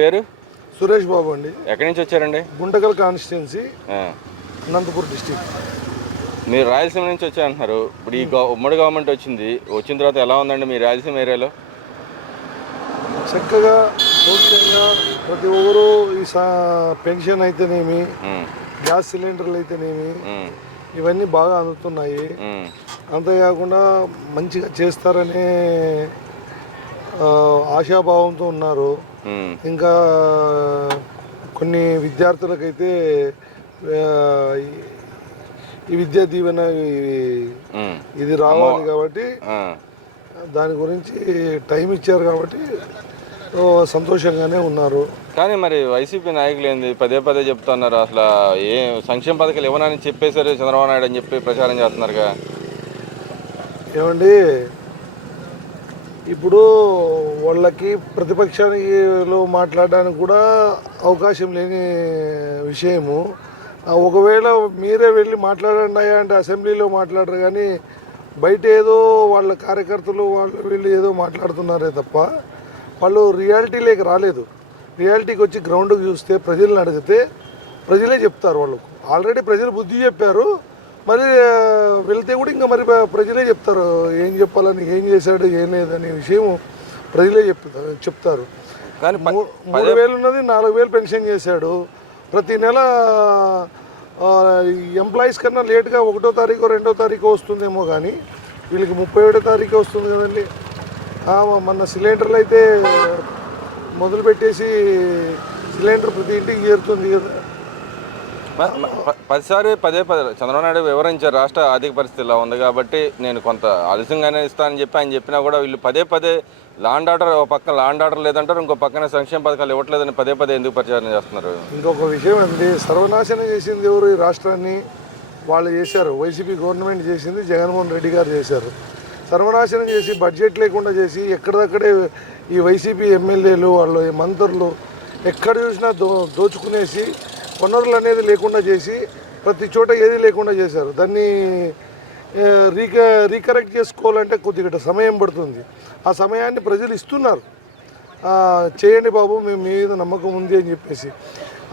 పేరు సురేష్ బాబు అండి. ఎక్కడి నుంచి వచ్చారండి? Guntakal constituency, Anantapur district. మీరు రాయలసీమ నుంచి వచ్చారంటున్నారు. ఇప్పుడు ఈ ఉమ్మడి గవర్నమెంట్ వచ్చిన తర్వాత ఎలా ఉందండి మీ రాయలసీమ ఏరియాలో? చక్కగా సౌకర్యంగా ప్రతి ఒక్కరూ ఈ పెన్షన్ అయితేనేమి, గ్యాస్ సిలిండర్లు అయితేనేమి, ఇవన్నీ బాగా అందుతున్నాయి. అంతేకాకుండా మంచిగా చేస్తారనే ఆశాభావంతో ఉన్నారు. ఇంకా కొన్ని విద్యార్థులకైతే ఈ విద్యా దీవెన ఇది రావాలి కాబట్టి దాని గురించి టైం ఇచ్చారు కాబట్టి సంతోషంగానే ఉన్నారు. కానీ మరి వైసీపీ నాయకులు ఏంది పదే పదే చెప్తున్నారు, అసలు ఏ సంక్షేమ పథకాలు ఇవ్వనని చెప్పేశారు చంద్రబాబు నాయుడు అని చెప్పి ప్రచారం చేస్తున్నారుగా. ఏమండి, ఇప్పుడు వాళ్ళకి ప్రతిపక్షానికిలో మాట్లాడడానికి కూడా అవకాశం లేని విషయము. ఒకవేళ మీరే వెళ్ళి మాట్లాడండి అంటే అసెంబ్లీలో మాట్లాడరు, కానీ బయట ఏదో వాళ్ళ కార్యకర్తలు వాళ్ళు వీళ్ళు ఏదో మాట్లాడుతున్నారే తప్ప వాళ్ళు రియాలిటీలోకి రాలేదు. రియాలిటీకి వచ్చి గ్రౌండ్కి చూస్తే ప్రజలను అడిగితే ప్రజలే చెప్తారు. వాళ్ళకు ఆల్రెడీ ప్రజలు బుద్ధి చెప్పారు, మరి వెళ్తే కూడా ఇంకా మరి ప్రజలే చెప్తారు ఏం చెప్పాలని, ఏం చేశాడు ఏం లేదనే విషయం ప్రజలే చెప్తారు. కానీ 3,000 ఉన్నది 4,000 పెన్షన్ చేశాడు. ప్రతి నెల ఎంప్లాయీస్ కన్నా లేట్గా 1వ తారీఖు 2వ తారీఖు వస్తుందేమో, కానీ వీళ్ళకి 31వ తారీఖు వస్తుంది కదండి. మన సిలిండర్లు అయితే మొదలుపెట్టేసి సిలిండర్ ప్రతి ఇంటికి చేరుతుంది కదా. పదే చంద్రబాబు నాయుడు వివరించారు రాష్ట్ర ఆర్థిక పరిస్థితి ఇలా ఉంది కాబట్టి నేను కొంత ఆలస్యంగానే ఇస్తానని చెప్పి ఆయన చెప్పినా కూడా వీళ్ళు పదే లాండ్ ఆర్డర్, ఒక పక్కన లాండ్ ఆర్డర్ లేదంటారు, ఇంకో పక్కన సంక్షేమ పథకాలు ఇవ్వట్లేదని పదే ఎందుకు ప్రచారం చేస్తున్నారు? ఇంకొక విషయం అండి, సర్వనాశనం చేసింది ఎవరు ఈ రాష్ట్రాన్ని? వాళ్ళు చేశారు. వైసీపీ గవర్నమెంట్ చేసింది, జగన్మోహన్ రెడ్డి గారు చేశారు. సర్వనాశనం చేసి బడ్జెట్ లేకుండా చేసి ఎక్కడిదక్కడే ఈ వైసీపీ ఎమ్మెల్యేలు వాళ్ళు మంత్రులు ఎక్కడ చూసినా దోచుకునేసి వనరులు అనేది లేకుండా చేసి ప్రతి చోట ఏది లేకుండా చేశారు. దాన్ని రీకరెక్ట్ చేసుకోవాలంటే కొద్దిగా సమయం పడుతుంది. ఆ సమయాన్ని ప్రజలు ఇస్తున్నారు. చేయండి బాబు, మేము మీ మీద నమ్మకం ఉంది అని చెప్పేసి.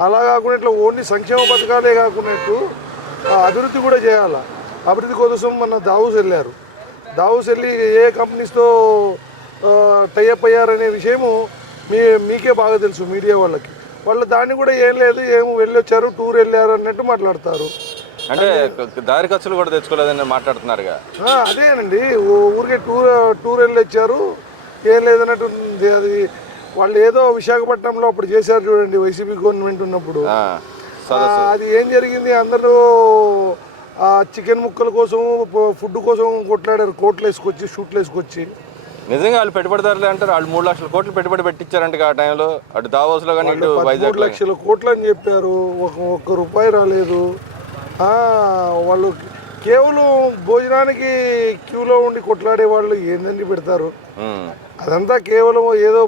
అలా కాకుండా ఇట్లా ఓన్లీ సంక్షేమ పథకాలే కాకున్నట్టు అభివృద్ధి కూడా చేయాలి. అభివృద్ధి కోసం మన దావూస్ వెళ్ళారు. దావూస్ వెళ్ళి ఏ కంపెనీస్తో టైఅప్ అయ్యారనే విషయము మీకే బాగా తెలుసు, మీడియా వాళ్ళకి. వాళ్ళు దాన్ని కూడా ఏం లేదు, ఏమో వెళ్ళొచ్చారు, టూర్ వెళ్ళారు అన్నట్టు మాట్లాడతారు. అంటే దారి ఖర్చులు కూడా తెచ్చుకోలేదని మాట్లాడుతున్నారుగా. అదేనండి, ఊరికే టూర్ వెళ్ళొచ్చారు, ఏం లేదన్నట్టు. అది వాళ్ళు ఏదో విశాఖపట్నంలో అప్పుడు చేశారు చూడండి, వైసీపీ గవర్నమెంట్ ఉన్నప్పుడు. అది ఏం జరిగింది, అందరూ చికెన్ ముక్కల కోసం ఫుడ్ కోసం కొట్లాడారు, కోట్లు వేసుకొచ్చి షూట్లు వేసుకొచ్చి. నిజంగా వాళ్ళు పెట్టుబడిదారులు అంటారు, వాళ్ళు 3 లక్షల కోట్లు పెట్టుబడి పెట్టించారంట ఆ టైంలో, అటు దావోస్లో కానీ ఇటు వైజాగ్ 3 లక్షల కోట్లు అని చెప్పారు. ఒక్క రూపాయి రాలేదు. వాళ్ళు కేవలం భోజనానికి క్యూలో ఉండి కొట్లాడే వాళ్ళు ఏందండి పెడతారు. అదంతా కేవలం ఏదో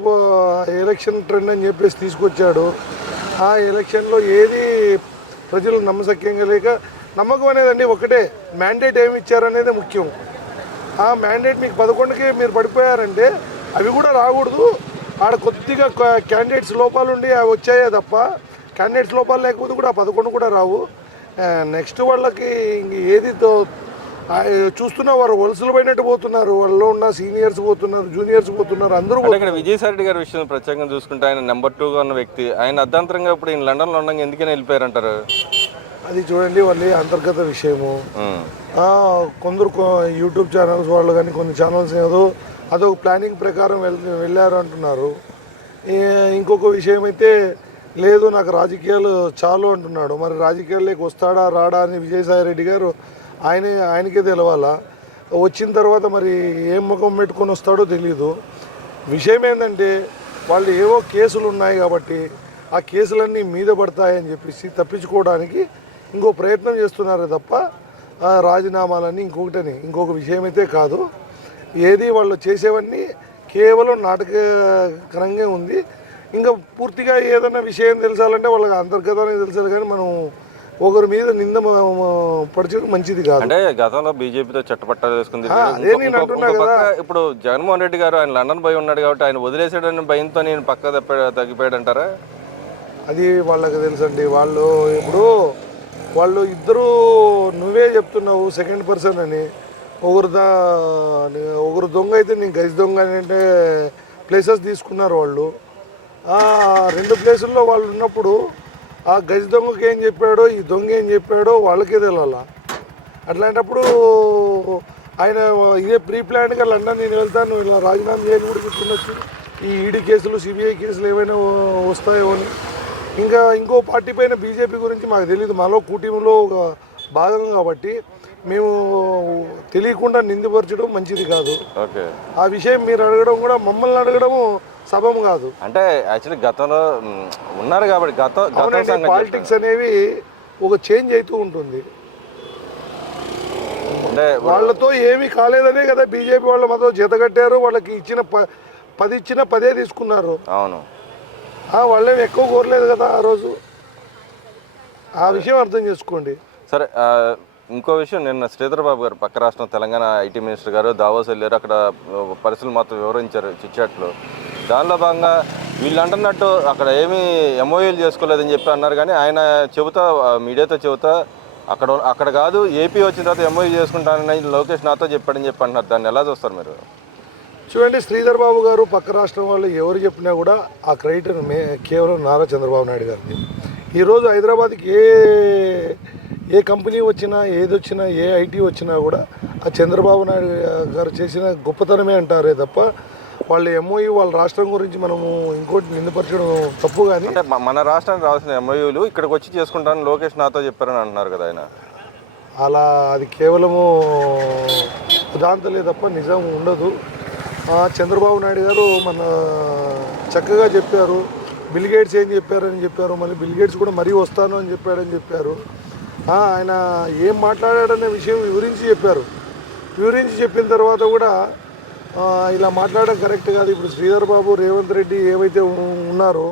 ఎలక్షన్ ట్రెండ్ అని చెప్పేసి తీసుకొచ్చాడు. ఆ ఎలక్షన్లో ఏది ప్రజలు నమ్మశక్యంగా లేక, నమ్మకం అనేదండి ఒకటే, మ్యాండేట్ ఏమి ఇచ్చారనేది ముఖ్యం. ఆ మ్యాండేట్ మీకు 11కే మీరు పడిపోయారంటే అవి కూడా రాకూడదు. ఆడ కొద్దిగా క్యాండిడేట్స్ లోపాలు ఉండి అవి వచ్చాయే తప్ప, క్యాండిడేట్స్ లోపాలు లేకపోతే కూడా ఆ 11 కూడా రావు. నెక్స్ట్ వాళ్ళకి ఇంక ఏది చూస్తున్నా వారు వలసలు పోయినట్టు పోతున్నారు. వాళ్ళలో ఉన్న సీనియర్స్ పోతున్నారు, జూనియర్స్ పోతున్నారు, అందరూ. ఇక్కడ విజయసాయి రెడ్డి గారి విషయం ప్రత్యేకంగా చూసుకుంటే ఆయన నెంబర్ 2గా ఉన్న వ్యక్తి, ఆయన అర్ధాంతరంగా ఇప్పుడు ఈయన లండన్లో ఉండగా ఎందుకని వెళ్ళిపోయారంటారు? అది చూడండి వాళ్ళ అంతర్గత విషయము. కొందరు యూట్యూబ్ ఛానల్స్ వాళ్ళు కానీ కొన్ని ఛానల్స్ ఏదో అదొక ప్లానింగ్ ప్రకారం వెళ్ళారు అంటున్నారు. ఇంకొక విషయం అయితే లేదు, నాకు రాజకీయాలు చాలు అంటున్నాడు. మరి రాజకీయాల్లోకి వస్తాడా రాడా అని విజయసాయి రెడ్డి గారు ఆయనకే తెలవాలా. వచ్చిన తర్వాత మరి ఏం ముఖం పెట్టుకొని వస్తాడో తెలీదు. విషయం ఏంటంటే వాళ్ళు ఏవో కేసులు ఉన్నాయి కాబట్టి ఆ కేసులన్నీ మీద పడతాయని చెప్పేసి తప్పించుకోవడానికి ఇంకో ప్రయత్నం చేస్తున్నారే తప్ప రాజీనామాలని ఇంకొక విషయం అయితే కాదు. ఏది వాళ్ళు చేసేవన్నీ కేవలం నాటకకరంగా ఉంది. ఇంకా పూర్తిగా ఏదైనా విషయం తెలుసాలంటే వాళ్ళకి అంతర్గతంగా తెలుసాలి, కానీ మనం ఒకరి మీద నింద పరచడం మంచిది కాదు. అంటే గతంలో బీజేపీతో చట్టపట్టాలు వేసుకుంది. అదే నేను అంటున్నా కదా. ఇప్పుడు జగన్మోహన్ రెడ్డి గారు ఆయన లండన్ పోయి ఉన్నాడు కాబట్టి ఆయన వదిలేసాడని భయంతో నేను పక్క తగ్గిపోయాడు అంటారా? అది వాళ్ళకి తెలుసండి. వాళ్ళు ఇద్దరు నువ్వే చెప్తున్నావు సెకండ్ పర్సన్ అని. ఒకరు దొంగ అయితే నేను గజ దొంగ అంటే ప్లేసెస్ తీసుకున్నారు వాళ్ళు. ఆ 2 ప్లేసుల్లో వాళ్ళు ఉన్నప్పుడు ఆ గజ దొంగకి ఏం చెప్పాడో ఈ దొంగ ఏం చెప్పాడో వాళ్ళకే తెలియాల. అట్లాంటప్పుడు ఆయన ఇదే ప్రీ ప్లాన్గా లండన్ నేను వెళ్తాను ఇలా రాజీనామా చేయని కూడా చెప్తుండొచ్చు. ఈ ఈడీ కేసులు సిబిఐ కేసులు ఏమైనా వస్తాయో అని. ఇంకా ఇంకో పార్టీ పైన బీజేపీ గురించి మాకు తెలియదు, మాలో కూటమిలో ఒక భాగం కాబట్టి మేము తెలియకుండా నిందిపరచడం మంచిది కాదు. ఓకే, ఆ విషయం మీరు అడగడం కూడా మమ్మల్ని అడగడము సబబు కాదు. అంటే యాక్చువల్లీ గతంలో ఉన్నారు కాబట్టి పాలిటిక్స్ అనేవి ఒక చేంజ్ అవుతూ ఉంటుంది. అంటే వాళ్ళతో ఏమీ కాలేదనే కదా బీజేపీ వాళ్ళు మాతో జతగట్టారు. వాళ్ళకి ఇచ్చిన 10 ఇచ్చిన 10 తీసుకున్నారు. అవును, వాళ్ళేమి ఎక్కువ కోరలేదు కదా ఆ రోజు. ఆ విషయం అర్థం చేసుకోండి. సరే, ఇంకో విషయం, నిన్న శ్రీధర్ బాబు గారు పక్క రాష్ట్రం తెలంగాణ ఐటీ మినిస్టర్ గారు దావోస్ వెళ్ళారు. అక్కడ పరిస్థితులు మొత్తం వివరించారు చిట్చాట్లో. దానిలో భాగంగా వీళ్ళు అంటున్నట్టు అక్కడ ఏమీ ఎంఓయూలు చేసుకోలేదని చెప్పి అన్నారు. కానీ ఆయన మీడియాతో చెబుతా అక్కడ కాదు ఏపీ వచ్చిన తర్వాత ఎంఓయూ చేసుకుంటానని లోకేష్ నాతో చెప్పాడని చెప్పి అంటున్నారు. దాన్ని ఎలా చూస్తారు మీరు? చూడండి, శ్రీధర్ బాబు గారు పక్క రాష్ట్రం వాళ్ళు ఎవరు చెప్పినా కూడా ఆ క్రెడిట్ కేవలం నారా చంద్రబాబు నాయుడు గారిది. ఈరోజు హైదరాబాద్కి ఏ కంపెనీ వచ్చినా ఏది వచ్చినా ఏ ఐటీ వచ్చినా కూడా ఆ చంద్రబాబు నాయుడు గారు చేసిన గొప్పతనమే అంటారే తప్ప వాళ్ళ ఎంఓయూ వాళ్ళ రాష్ట్రం గురించి మనము ఇంకోటి నిందపరచడం తప్పు. కానీ అంటే మన రాష్ట్రానికి రావాల్సిన ఎంఓయూలు ఇక్కడికి వచ్చి చేసుకుంటానని లోకేష్ నాతో చెప్పారని అంటున్నారు కదా ఆయన. అలా అది కేవలము ఉదాంతలే తప్ప నిజం ఉండదు. చంద్రబాబు నాయుడు గారు మన చక్కగా చెప్పారు. బిల్ గేట్స్ ఏం చెప్పారని చెప్పారు. మళ్ళీ బిల్ గేట్స్ కూడా మరీ వస్తాను అని చెప్పాడని చెప్పారు. ఆయన ఏం మాట్లాడాడనే విషయం వివరించి చెప్పారు. వివరించి చెప్పిన తర్వాత కూడా ఇలా మాట్లాడడం కరెక్ట్ కాదు. ఇప్పుడు శ్రీధర్ బాబు రేవంత్ రెడ్డి ఏవైతే ఉన్నారో